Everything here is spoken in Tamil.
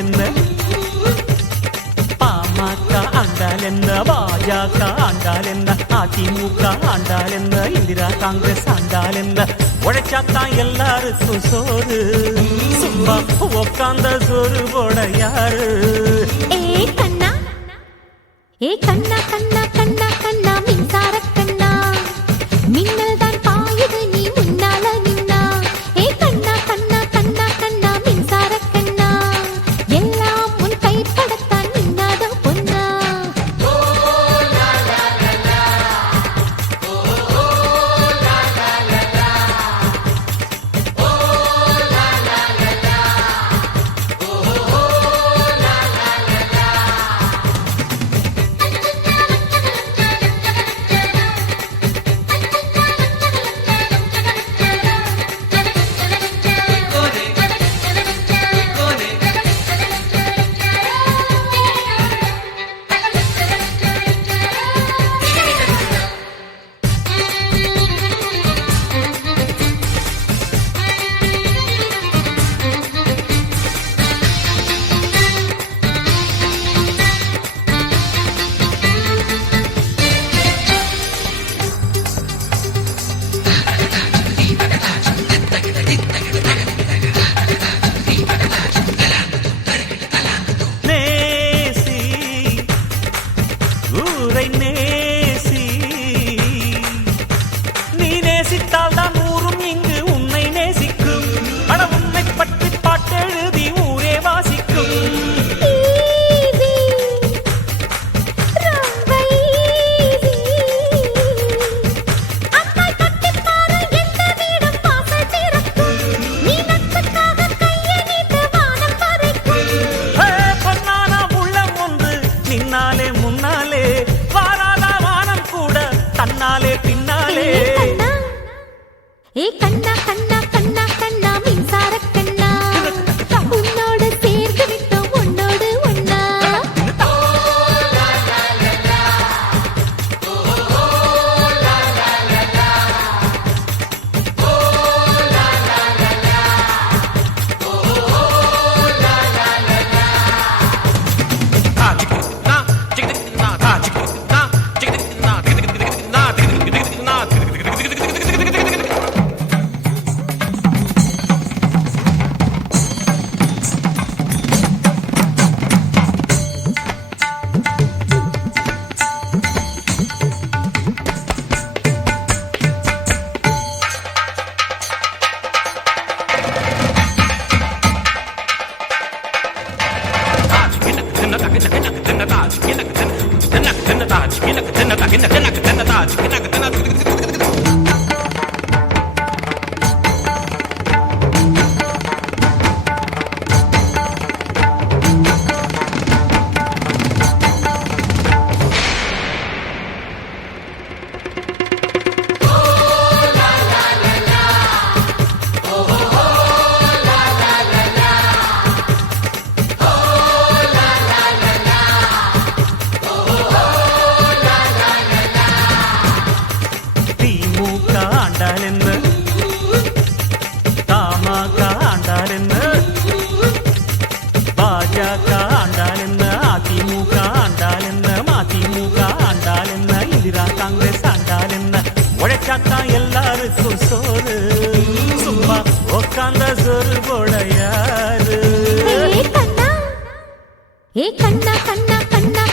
என்ன, பாமக ஆண்டால் என்ன, பாஜக ஆண்டால் என்ன, அதிமுக ஆண்டால் என்ன, இந்திரா காங்கிரஸ் ஆண்டால் என்ன, உழைச்சாத்தான் எல்லாருக்கும் சோறு, சும்மா உக்காந்த சோறு போட யாரு? ஏ கண்ணா, ஏ கண்ணா கண்ணா கண்ணா கண்ணா மின்சார கண்ணா, மின்னல் தான் பாயுது நீ முன்னால நின்னா. ஏ கண்ணா கண்ணா கண்ணா கண்ணா மின்சார கண்ணா, எல்லாம் உன் கைப்படத்தான் நின்னாத பொன்னா. ஏ கண்ணா கண்ணா கண்ணா கண்ணா மின்சார கண்ணா, உன்னோடு சேர்ந்து விட்டோம் உன்னோடு ஒன்னா. உழைச்சாத்தான் எல்லாருக்கும் சோறு, சும்மா உக்காந்த சோறு போட யாரு? ஏ கண்ணா, ஏ கண்ணா கண்ணா கண்ணா